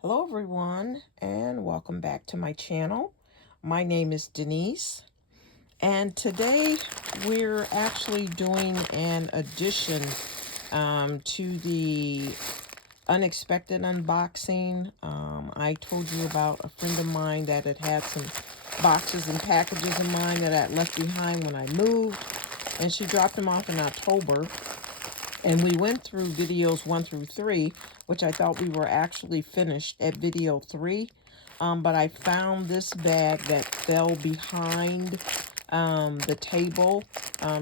Hello everyone, and welcome back to my channel. My name is Denise, and today we're actually doing an addition to the unexpected unboxing. I told you about a friend of mine that had some boxes and packages of mine that I had left behind when I moved, and she dropped them off in October. And we went through videos 1 through 3, which I thought we were actually finished at video 3. But I found this bag that fell behind the table.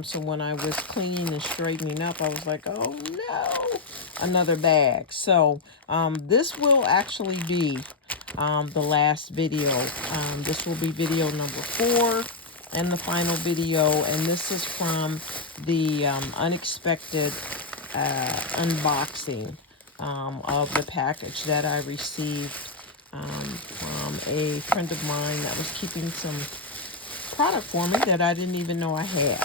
So when I was cleaning and straightening up, I was like, oh no, another bag. So this will actually be the last video. This will be video number 4 and the final video. And this is from the unexpected unboxing of the package that I received from a friend of mine that was keeping some product for me that I didn't even know I had.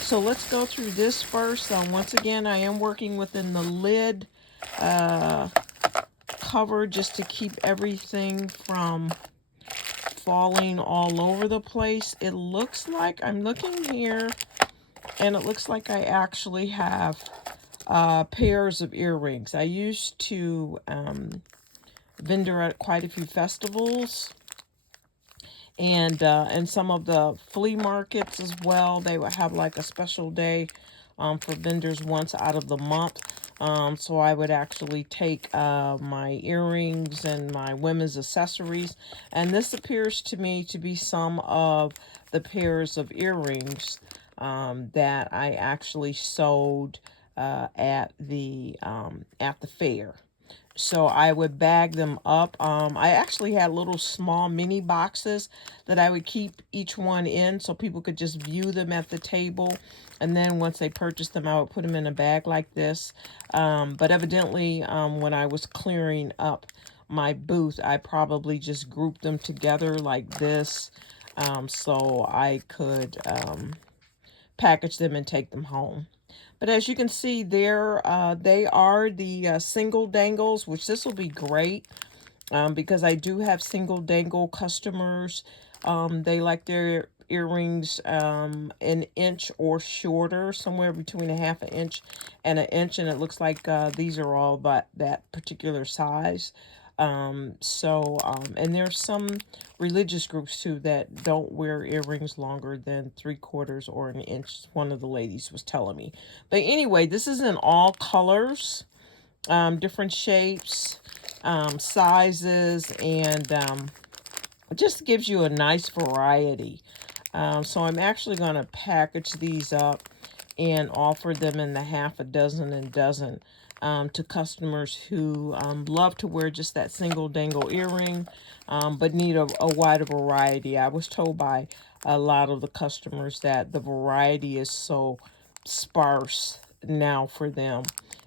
So let's go through this first. Once again, I am working within the lid cover just to keep everything from falling all over the place. It looks like, I'm looking here, and it looks like I actually have pairs of earrings. I used to vendor at quite a few festivals and some of the flea markets as well. They would have like a special day for vendors once out of the month. So I would actually take my earrings and my women's accessories, and this appears to me to be some of the pairs of earrings that I actually sold at the fair. So I would bag them up. I actually had little small mini boxes that I would keep each one in so people could just view them at the table. And then once they purchased them, I would put them in a bag like this. But evidently, when I was clearing up my booth, I probably just grouped them together like this so I could package them and take them home. But as you can see there, they are the single dangles, which this will be great because I do have single dangle customers. They like their earrings an inch or shorter, somewhere between a half an inch and an inch, and it looks like these are all but that particular size. And there's some religious groups too that don't wear earrings longer than 3/4 or an inch. One of the ladies was telling me. But anyway, this is in all colors, different shapes, sizes, and it just gives you a nice variety. So I'm actually going to package these up and offer them in the half a dozen and dozen to customers who love to wear just that single dangle earring, but need a wider variety. I was told by a lot of the customers that the variety is so sparse now for them.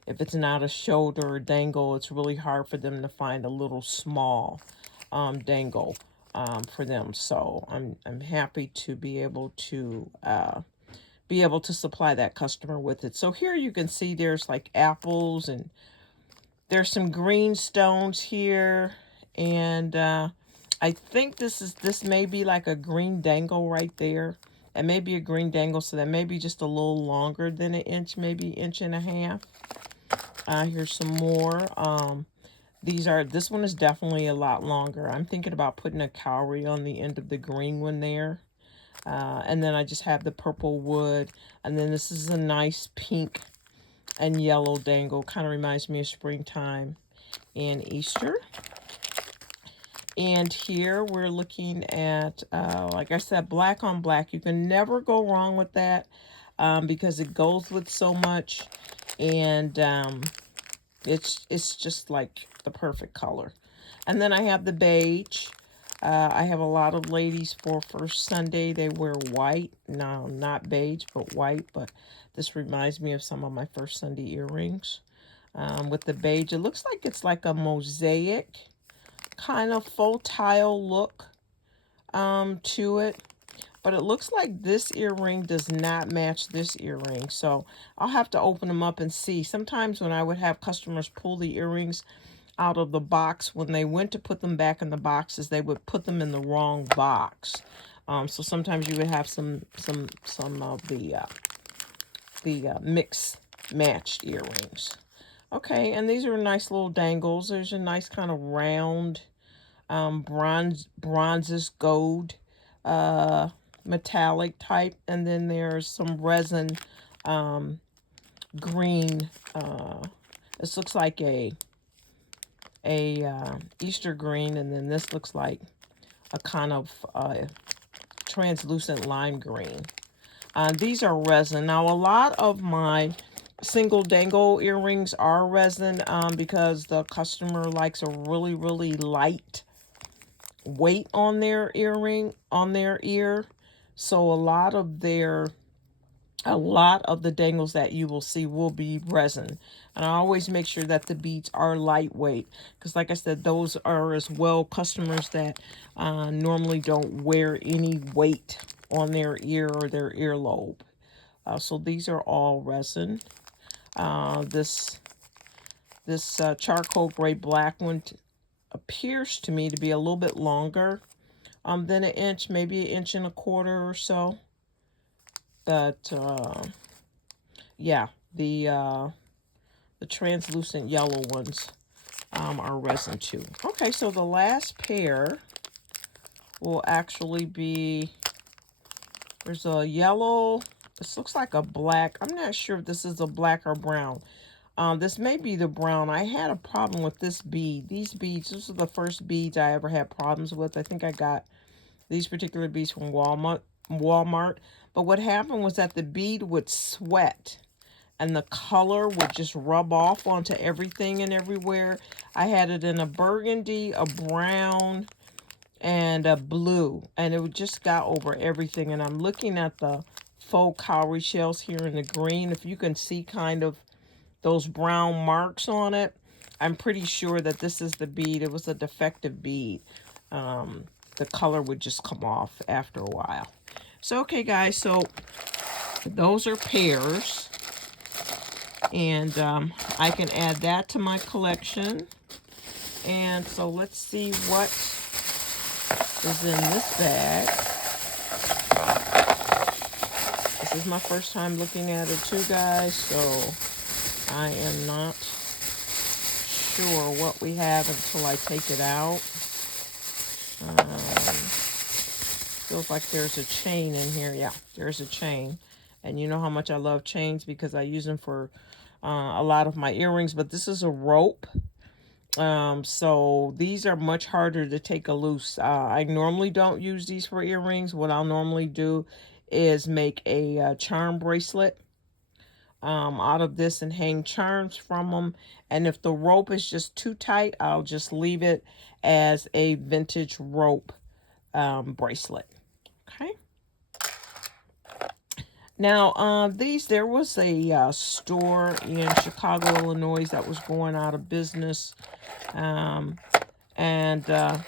If it's not a shoulder or dangle, it's really hard for them to find a little small dangle for them. So I'm happy to be able to supply that customer with it. So here you can see there's like apples, and there's some green stones here, and I think this may be like a green dangle right there. And maybe a green dangle, so that may be just a little longer than an inch, maybe inch and a half. Here's some more. This one is definitely a lot longer. I'm thinking about putting a cowrie on the end of the green one there. And then I just have the purple wood. And then this is a nice pink and yellow dangle. Kind of reminds me of springtime and Easter. And here we're looking at, like I said, black on black. You can never go wrong with that because it goes with so much. And it's just like the perfect color. And then I have the beige. I have a lot of ladies for First Sunday. They wear white. No, not beige, but white. But this reminds me of some of my First Sunday earrings. With the beige, it looks like it's like a mosaic kind of faux tile look to it. But it looks like this earring does not match this earring. So I'll have to open them up and see. Sometimes when I would have customers pull the earrings out of the box. When they went to put them back in the boxes, they would put them in the wrong box. So sometimes you would have some of the mix matched earrings. Okay, and these are nice little dangles. There's a nice kind of round bronzes gold metallic type, and then there's some resin green. This looks like a Easter green, and then this looks like a kind of translucent lime green. These are resin. Now, a lot of my single dangle earrings are resin because the customer likes a really, really light weight on their earring, on their ear. So a lot of the dangles that you will see will be resin. And I always make sure that the beads are lightweight, because like I said, those are as well customers that normally don't wear any weight on their ear or their earlobe. So these are all resin. This charcoal gray black one appears to me to be a little bit longer than an inch, maybe 1.25 inches or so. But yeah, the translucent yellow ones are resin too. Okay, so the last pair will actually be, there's a yellow, this looks like a black. I'm not sure if this is a black or brown. This may be the brown. I had a problem with this bead. These beads, this was the first beads I ever had problems with. I think I got these particular beads from Walmart. But what happened was that the bead would sweat and the color would just rub off onto everything and everywhere. I had it in a burgundy, a brown, and a blue, and it just got over everything. And I'm looking at the faux cowrie shells here in the green. If you can see kind of those brown marks on it, I'm pretty sure that this is the bead. It was a defective bead. The color would just come off after a while. So, okay, guys, so those are pairs. And I can add that to my collection. And so let's see what is in this bag. This is my first time looking at it too, guys, so I am not sure what we have until I take it out. Feels like there's a chain in here. Yeah, there's a chain. And you know how much I love chains because I use them for a lot of my earrings. But this is a rope. So these are much harder to take loose. I normally don't use these for earrings. What I'll normally do is make a charm bracelet out of this and hang charms from them. And if the rope is just too tight, I'll just leave it as a vintage rope bracelet. Okay. Now, there was a store in Chicago, Illinois that was going out of business. And I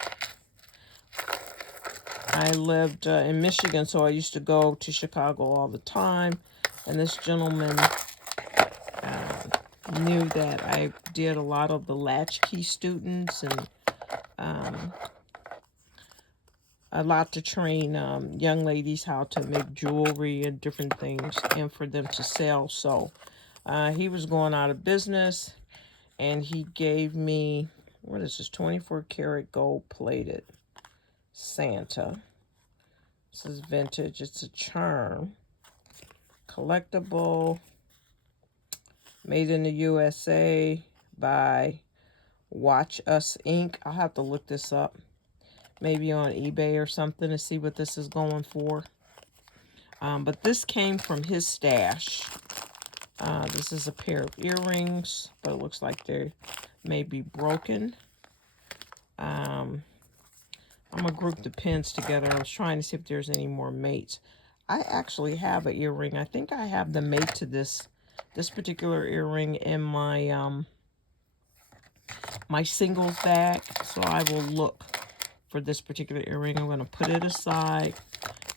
lived in Michigan, so I used to go to Chicago all the time. And this gentleman knew that I did a lot of the latchkey students and a lot to train young ladies how to make jewelry and different things and for them to sell. So he was going out of business, and he gave me, what is this, 24 karat gold plated Santa. This is vintage. It's a charm. Collectible. Made in the USA by Watch Us Inc. I'll have to look this up. Maybe on eBay or something to see what this is going for. But this came from his stash. This is a pair of earrings, but it looks like they may be broken. I'm going to group the pins together. I was trying to see if there's any more mates. I actually have an earring. I think I have the mate to this particular earring in my my singles bag. So I will look for this particular earring. I'm going to put it aside.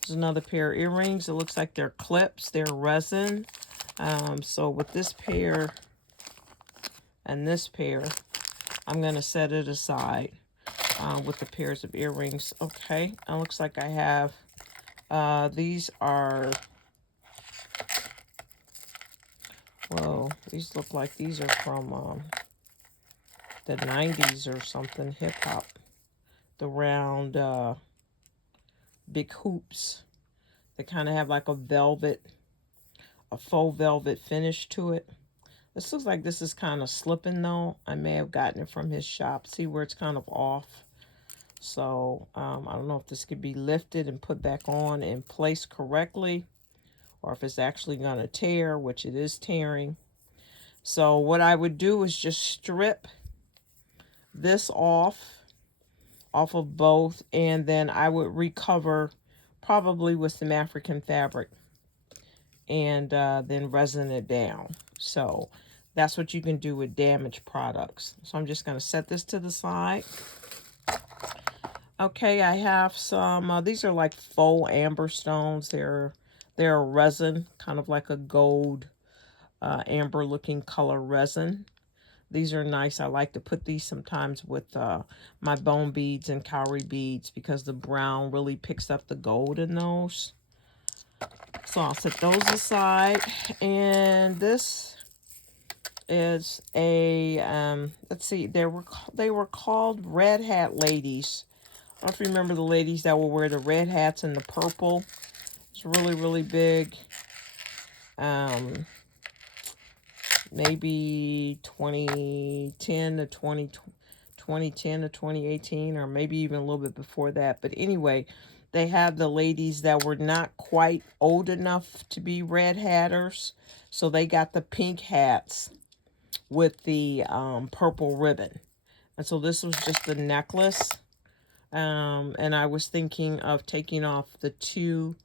There's another pair of earrings. It looks like they're clips. They're resin. So with this pair and this pair, I'm going to set it aside with the pairs of earrings. Okay, it looks like I have, these are, whoa, these look like these are from the 90s or something, hip-hop. The round big hoops. They kind of have like a faux velvet finish to it. This looks like this is kind of slipping though. I may have gotten it from his shop. See where it's kind of off. So I don't know if this could be lifted and put back on and placed correctly, or if it's actually going to tear, which it is tearing. So what I would do is just strip this off of both, and then I would recover probably with some African fabric, and then resin it down. So that's what you can do with damaged products. So I'm just going to set this to the side. Okay, I have some, these are like faux amber stones. They're a resin, kind of like a gold amber looking color resin. These are nice. I like to put these sometimes with my bone beads and cowrie beads because the brown really picks up the gold in those. So I'll set those aside. And this is a, let's see, they were called red hat ladies. I don't know if you remember the ladies that will wear the red hats and the purple. It's really, really big. Maybe 2010 to 2010 to 2018, or maybe even a little bit before that. But anyway, they have the ladies that were not quite old enough to be red hatters. So they got the pink hats with the purple ribbon. And so this was just the necklace. And I was thinking of taking off the two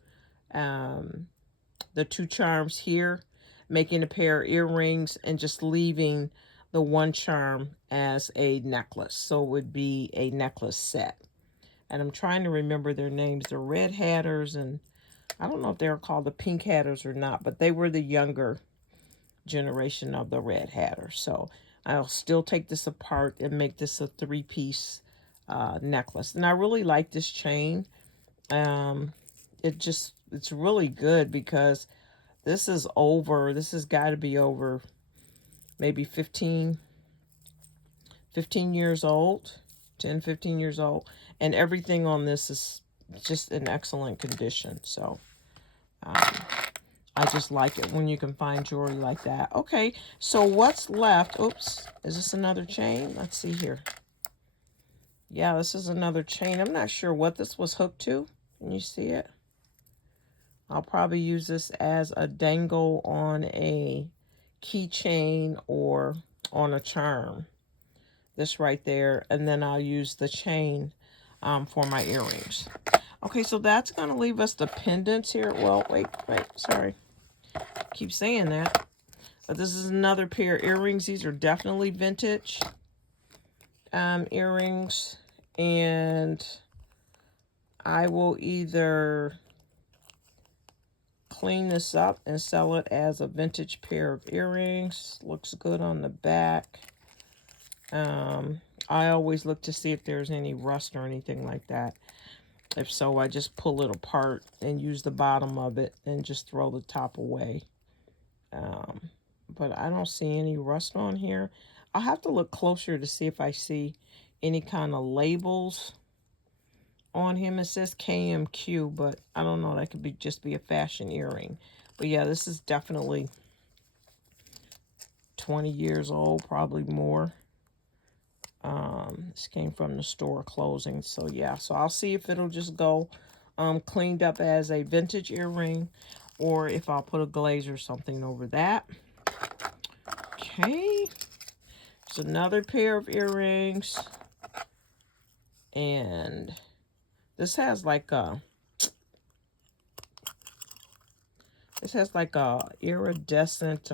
charms here, making a pair of earrings, and just leaving the one charm as a necklace. So it would be a necklace set. And I'm trying to remember their names. The red hatters, and I don't know if they were called the pink hatters or not, but they were the younger generation of the red hatters. So I'll still take this apart and make this a three-piece necklace. And I really like this chain. It's really good because this has got to be over maybe 15 years old, 10, 15 years old. And everything on this is just in excellent condition. So I just like it when you can find jewelry like that. Okay, so what's left? Oops, is this another chain? Let's see here. Yeah, this is another chain. I'm not sure what this was hooked to. Can you see it? I'll probably use this as a dangle on a keychain or on a charm. This right there. And then I'll use the chain for my earrings. Okay, so that's going to leave us the pendants here. Well, wait, sorry. Keep saying that. But this is another pair of earrings. These are definitely vintage earrings. And I will either clean this up and sell it as a vintage pair of earrings. Looks good on the back. I always look to see if there's any rust or anything like that. If so, I just pull it apart and use the bottom of it and just throw the top away. But I don't see any rust on here. I'll have to look closer to see if I see any kind of labels on him. It says KMQ, but I don't know. That could just be a fashion earring. But yeah, this is definitely 20 years old, probably more. This came from the store closing. So yeah, so I'll see if it'll just go cleaned up as a vintage earring, or if I'll put a glaze or something over that. Okay, there's another pair of earrings, and this has like a iridescent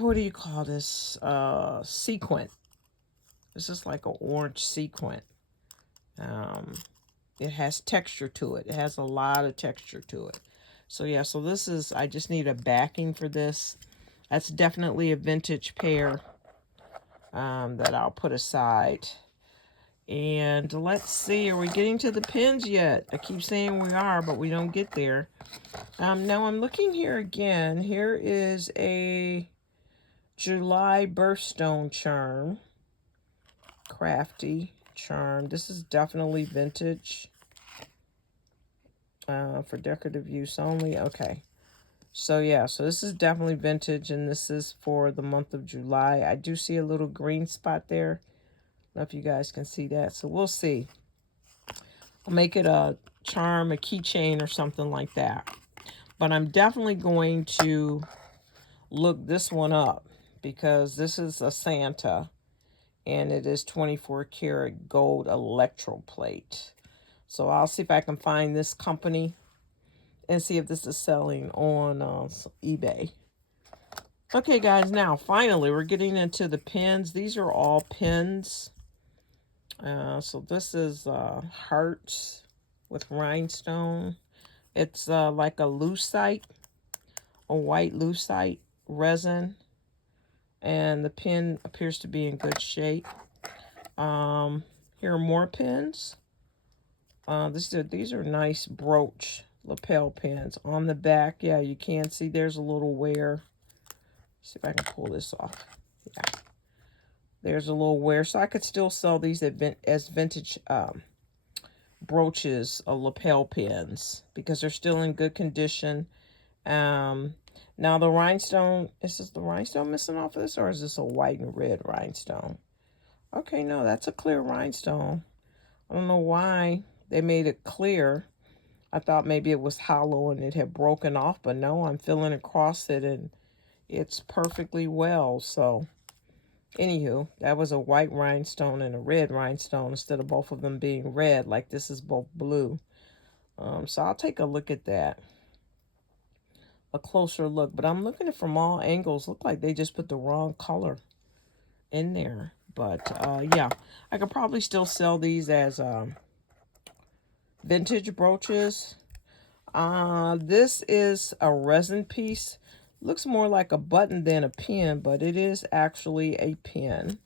what do you call this? Sequin. This is like an orange sequin. It has texture to it. It has a lot of texture to it. So yeah, so this is, I just need a backing for this. That's definitely a vintage pair that I'll put aside. And let's see, are we getting to the pins yet? I keep saying we are, but we don't get there. Now I'm looking here again. Here is a July birthstone charm. Crafty charm. This is definitely vintage. For decorative use only. Okay. So yeah, so this is definitely vintage, and this is for the month of July. I do see a little green spot there. I don't know if you guys can see that. So we'll see. I'll make it a charm, a keychain, or something like that. But I'm definitely going to look this one up because this is a Santa, and it is 24 karat gold electroplate. So I'll see if I can find this company and see if this is selling on eBay. Okay, guys, now finally we're getting into the pins. These are all pins. So this is hearts with rhinestone. It's like a lucite, a white lucite resin, and the pin appears to be in good shape. Here are more pins. These are nice brooch lapel pins. On the back, yeah, you can see there's a little wear. See if I can pull this off. Yeah, there's a little wear, so I could still sell these as vintage brooches, lapel pins, because they're still in good condition. Now the rhinestone, is this the rhinestone missing off of this, or is this a white and red rhinestone? Okay, no, that's a clear rhinestone. I don't know why they made it clear. I thought maybe it was hollow and it had broken off, but no, I'm feeling across it and it's perfectly well. So anywho, that was a white rhinestone and a red rhinestone instead of both of them being red, like this is both blue. So I'll take a look at that, a closer look. But I'm looking at it from all angles. Look like they just put the wrong color in there. But yeah, I could probably still sell these as vintage brooches. This is a resin piece. Looks more like a button than a pin, but it is actually a pin.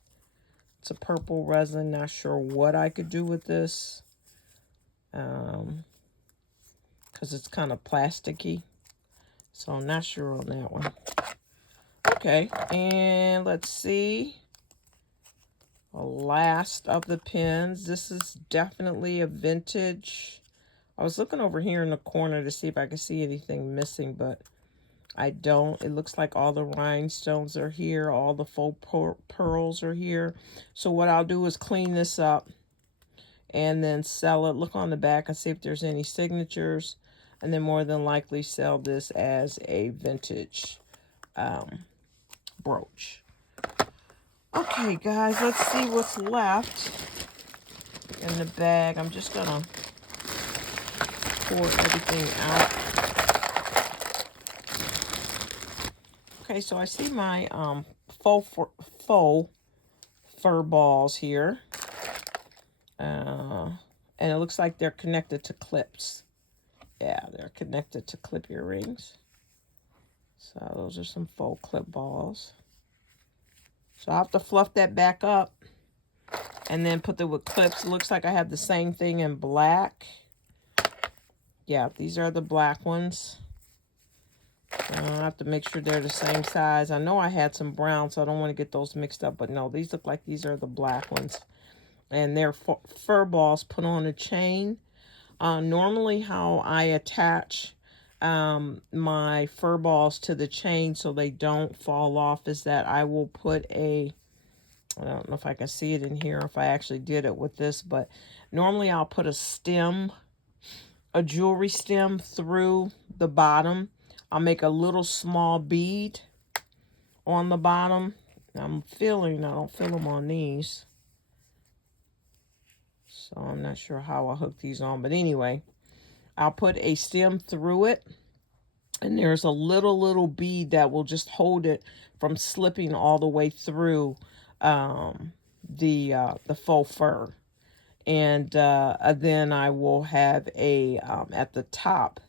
It's a purple resin. Not sure what I could do with this. Because it's kind of plasticky. So I'm not sure on that one. Okay, and let's see. The last of the pins. This is definitely a vintage. I was looking over here in the corner to see if I could see anything missing, but I don't. It looks like all the rhinestones are here. All the faux pearls are here. So what I'll do is clean this up and then sell it. Look on the back and see if there's any signatures. And then more than likely sell this as a vintage brooch. Okay, guys, let's see what's left in the bag. I'm just going to pour everything out. Okay, so I see my faux fur balls here. And it looks like they're connected to clips. Yeah, they're connected to clip earrings. So those are some faux clip balls. So I'll have to fluff that back up and then put them with clips. It looks like I have the same thing in black. Yeah, these are the black ones. I have to make sure they're the same size. I know I had some brown, so I don't want to get those mixed up. But no, these look like these are the black ones. And they're fur balls put on a chain. Normally how I attach my fur balls to the chain so they don't fall off is that I will put I don't know if I can see it in here, if I actually did it with this, but normally I'll put a stem, a jewelry stem through the bottom. I'll make a little small bead on the bottom. I don't feel them on these. So I'm not sure how I'll hook these on, but anyway, I'll put a stem through it. And there's a little bead that will just hold it from slipping all the way through the faux fur. And then I will have a, at the top,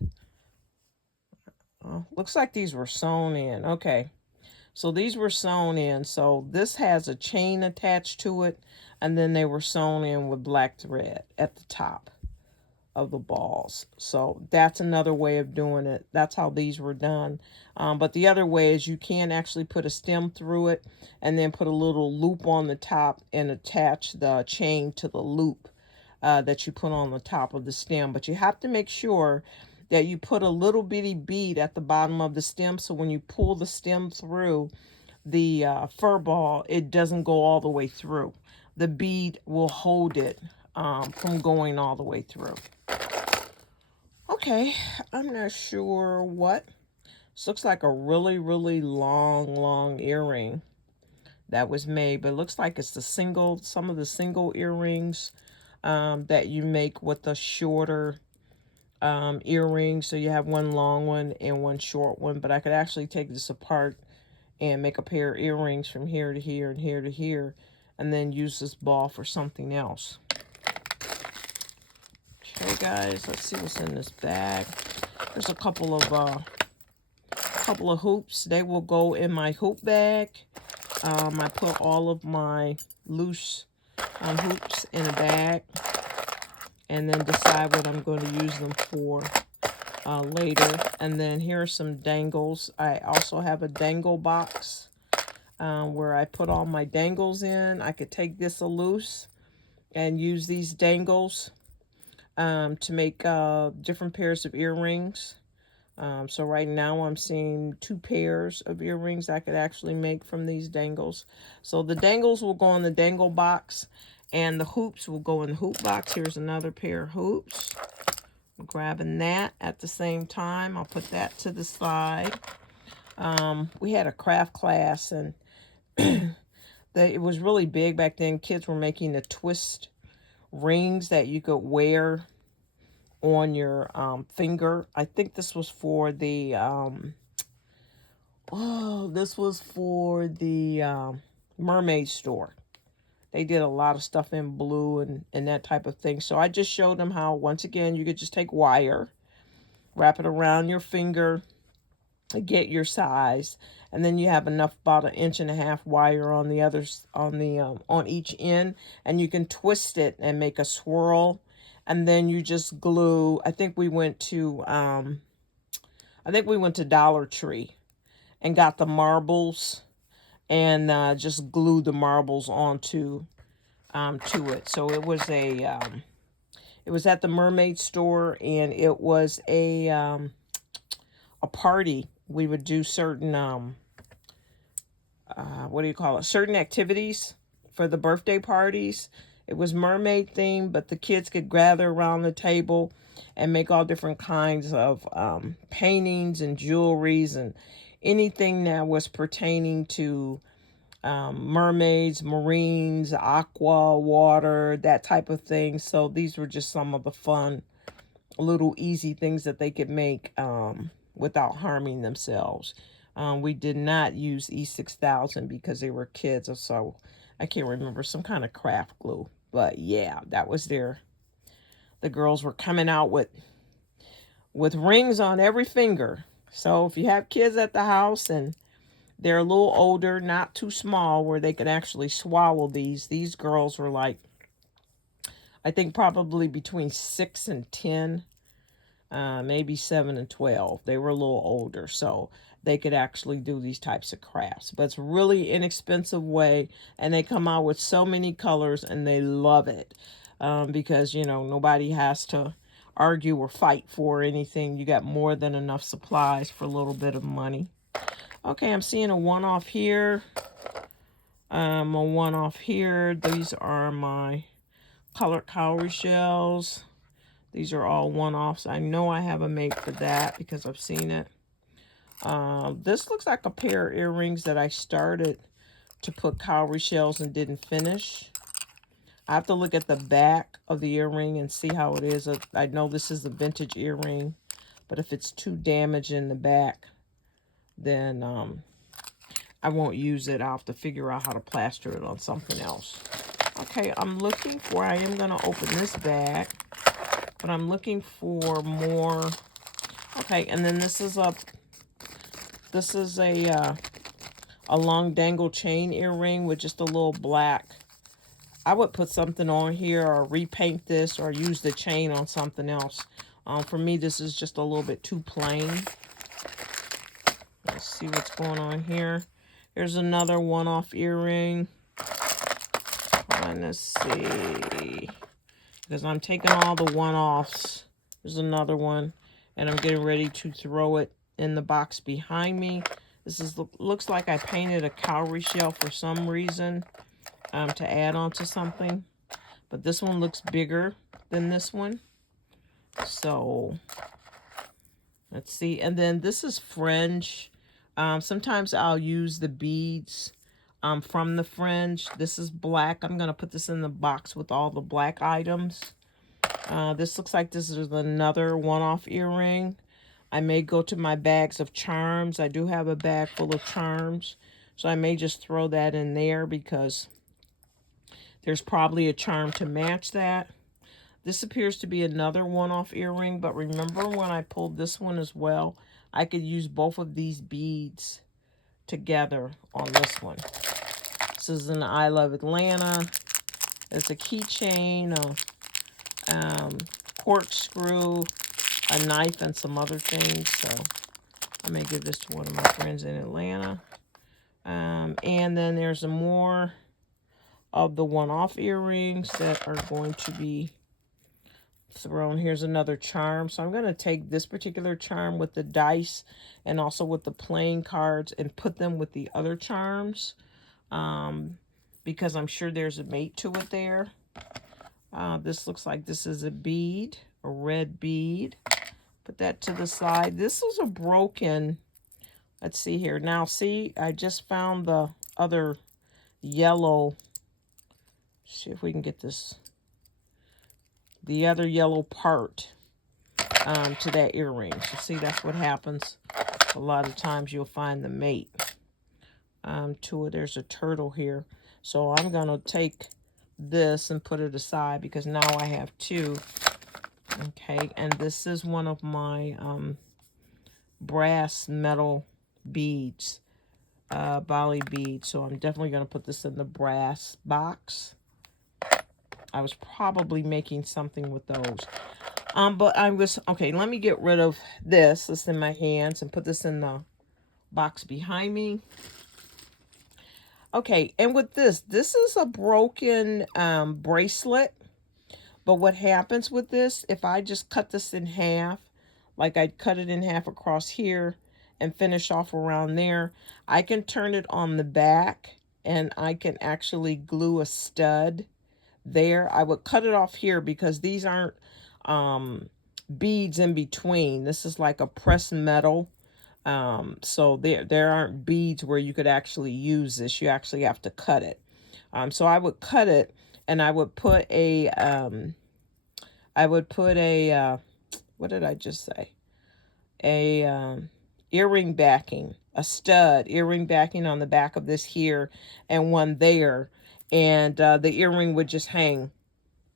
looks like these were sewn in. Okay, So these were sewn in. So this has a chain attached to it, and then they were sewn in with black thread at the top of the balls. So that's another way of doing it. That's how these were done. But the other way is you can actually put a stem through it and then put a little loop on the top and attach the chain to the loop that you put on the top of the stem. But you have to make sure that you put a little bitty bead at the bottom of the stem, so when you pull the stem through the fur ball, it doesn't go all the way through. The bead will hold it from going all the way through. Okay, I'm not sure what. This looks like a really, really long earring that was made, but it looks like it's some of the single earrings that you make with the shorter earrings. So you have one long one and one short one, but I could actually take this apart and make a pair of earrings from here to here and here to here, and then use this ball for something else. Okay, guys, let's see what's in this bag. There's a couple of hoops. They will go in my hoop bag. I put all of my loose hoops in a bag, and then decide what I'm going to use them for later. And then here are some dangles. I also have a dangle box where I put all my dangles in. I could take this loose and use these dangles to make different pairs of earrings. So right now I'm seeing 2 pairs of earrings I could actually make from these dangles. So the dangles will go in the dangle box, and the hoops will go in the hoop box. Here's another pair of hoops. I'm grabbing that at the same time. I'll put that to the side. We had a craft class, and it was really big back then. Kids were making the twist rings that you could wear on your finger. I think this was for the mermaid store. They did a lot of stuff in blue and that type of thing. So I just showed them how, once again, you could just take wire, wrap it around your finger, get your size, and then you have enough, about 1.5 inch wire on the others, on each end, and you can twist it and make a swirl. And then you just glue. I think we went to Dollar Tree and got the marbles, and just glued the marbles onto to it. So it was it was at the mermaid store, and it was a party. We would do certain certain activities for the birthday parties. It was mermaid themed, but the kids could gather around the table and make all different kinds of paintings and jewelries and anything that was pertaining to mermaids, marines, aqua, water, that type of thing. So these were just some of the fun, little easy things that they could make without harming themselves. We did not use E6000 because they were kids, so I can't remember, some kind of craft glue. But yeah, that was the girls were coming out with rings on every finger. So if you have kids at the house and they're a little older, not too small, where they could actually swallow these girls were like, I think probably between 6 and 10, maybe 7 and 12. They were a little older, so they could actually do these types of crafts. But it's really inexpensive way, and they come out with so many colors, and they love it because, you know, nobody has to argue or fight for anything. You got more than enough supplies for a little bit of money. Okay, I'm seeing a one-off here. A one-off here. These are my colored cowrie shells. These are all one-offs. I know I have a make for that because I've seen it. This looks like a pair of earrings that I started to put cowrie shells and didn't finish. I have to look at the back of the earring and see how it is. I know this is a vintage earring, but if it's too damaged in the back, then I won't use it. I'll have to figure out how to plaster it on something else. Okay, I am going to open this bag, but I'm looking for more. Okay, and then this is a a long dangle chain earring with just a little black. I would put something on here or repaint this or use the chain on something else. For me, this is just a little bit too plain. Let's see what's going on here. Here's another one-off earring. Let's see. Because I'm taking all the one-offs. There's another one. And I'm getting ready to throw it in the box behind me. This is looks like I painted a cowrie shell for some reason to add on to something. But this one looks bigger than this one. So, let's see. And then this is fringe. Sometimes I'll use the beads from the fringe. This is black. I'm going to put this in the box with all the black items. This looks like this is another one-off earring. I may go to my bags of charms. I do have a bag full of charms. So I may just throw that in there because there's probably a charm to match that. This appears to be another one-off earring, but remember when I pulled this one as well, I could use both of these beads together on this one. This is an I Love Atlanta. It's a keychain, a corkscrew, a knife, and some other things. So I may give this to one of my friends in Atlanta. And then there's more of the one-off earrings that are going to be thrown. Here's another charm. So I'm going to take this particular charm with the dice and also with the playing cards and put them with the other charms because I'm sure there's a mate to it there. This looks like this is a bead, a red bead. Put that to the side. This is a broken, let's see here. Now, see, I just found the other yellow. See if we can get this. The other yellow part to that earring. So, see, that's what happens. A lot of times you'll find the mate to it. There's a turtle here. So, I'm going to take this and put it aside because now I have two. Okay, and this is one of my brass metal beads, Bali beads. So I'm definitely going to put this in the brass box. I was probably making something with those. But I was, okay, let me get rid of this. This in my hands and put this in the box behind me. Okay, and with this is a broken bracelet. But what happens with this, if I just cut this in half, like I'd cut it in half across here and finish off around there, I can turn it on the back and I can actually glue a stud there. I would cut it off here because these aren't beads in between. This is like a pressed metal. So there aren't beads where you could actually use this. You actually have to cut it. So I would cut it and I would put a, what did I just say? A earring backing, a stud earring backing on the back of this here and one there. And the earring would just hang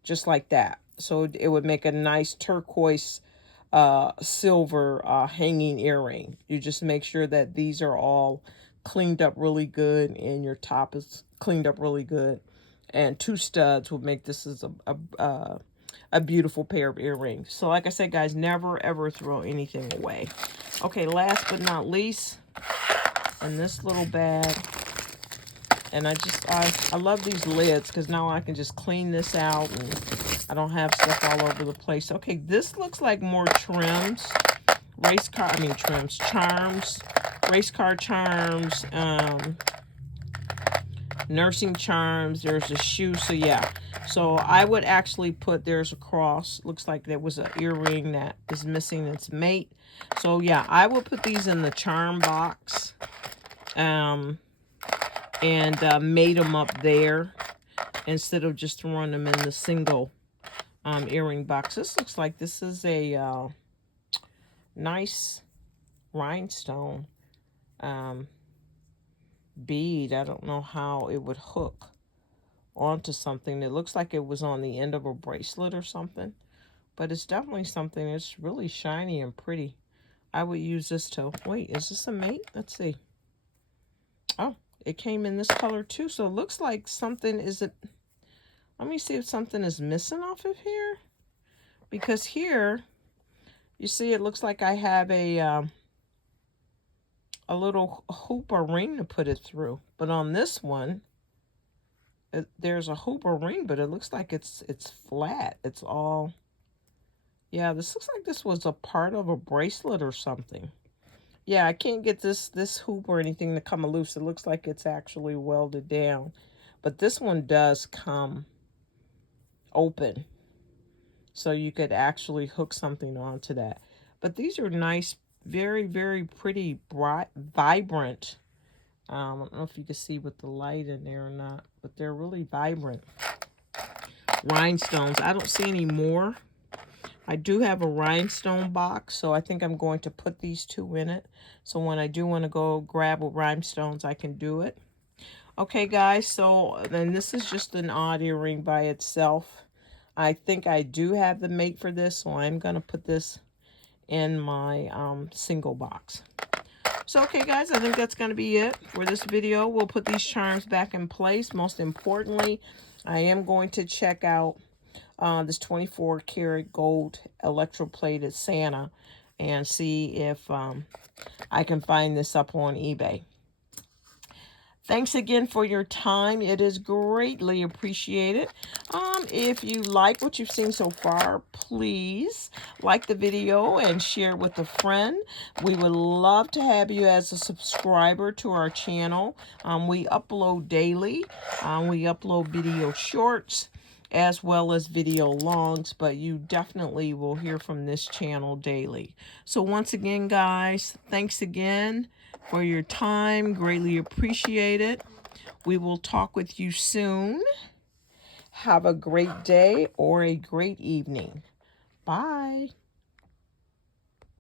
just like that. So it would make a nice turquoise silver hanging earring. You just make sure that these are all cleaned up really good and your top is cleaned up really good. And two studs would make this as a beautiful pair of earrings. So like I said, guys, never ever throw anything away. Okay, last but not least, in this little bag, and I love these lids because now I can just clean this out and I don't have stuff all over the place. Okay, this looks like more trims, charms, race car charms, nursing charms. There's a shoe. So yeah, so I would actually put, there's a cross. Looks like there was an earring that is missing its mate. So yeah, I will put these in the charm box and mate them up there instead of just throwing them in the single earring box. This looks like this is a nice rhinestone bead. I don't know how it would hook onto something. It looks like it was on the end of a bracelet or something, but it's definitely something. It's really shiny and pretty. I would use this to, wait, is this a mate? Let's see. Oh, it came in this color too. So it looks like something isn't. Let me see if something is missing off of here. Because here, you see, it looks like I have a little hoop or ring to put it through. But on this one, there's a hoop or ring, but it looks like it's flat. It's all, yeah, this looks like this was a part of a bracelet or something. Yeah, I can't get this hoop or anything to come loose. It looks like it's actually welded down. But this one does come open. So you could actually hook something onto that. But these are nice, very, very pretty, bright, vibrant. I don't know if you can see with the light in there or not, but they're really vibrant rhinestones. I don't see any more. I do have a rhinestone box, so I think I'm going to put these two in it. So when I do want to go grab rhinestones, I can do it. Okay, guys, so then this is just an odd earring by itself. I think I do have the mate for this, so I'm going to put this in my single box. So, okay, guys, I think that's going to be it for this video. We'll put these charms back in place. Most importantly, I am going to check out this 24 karat gold electroplated Santa and see if I can find this up on eBay. Thanks again for your time. It is greatly appreciated. If you like what you've seen so far, please like the video and share it with a friend. We would love to have you as a subscriber to our channel. We upload daily. We upload video shorts as well as video longs, but you definitely will hear from this channel daily. So once again, guys, thanks again for your time. Greatly appreciate it. We will talk with you soon. Have a great day or a great evening. Bye.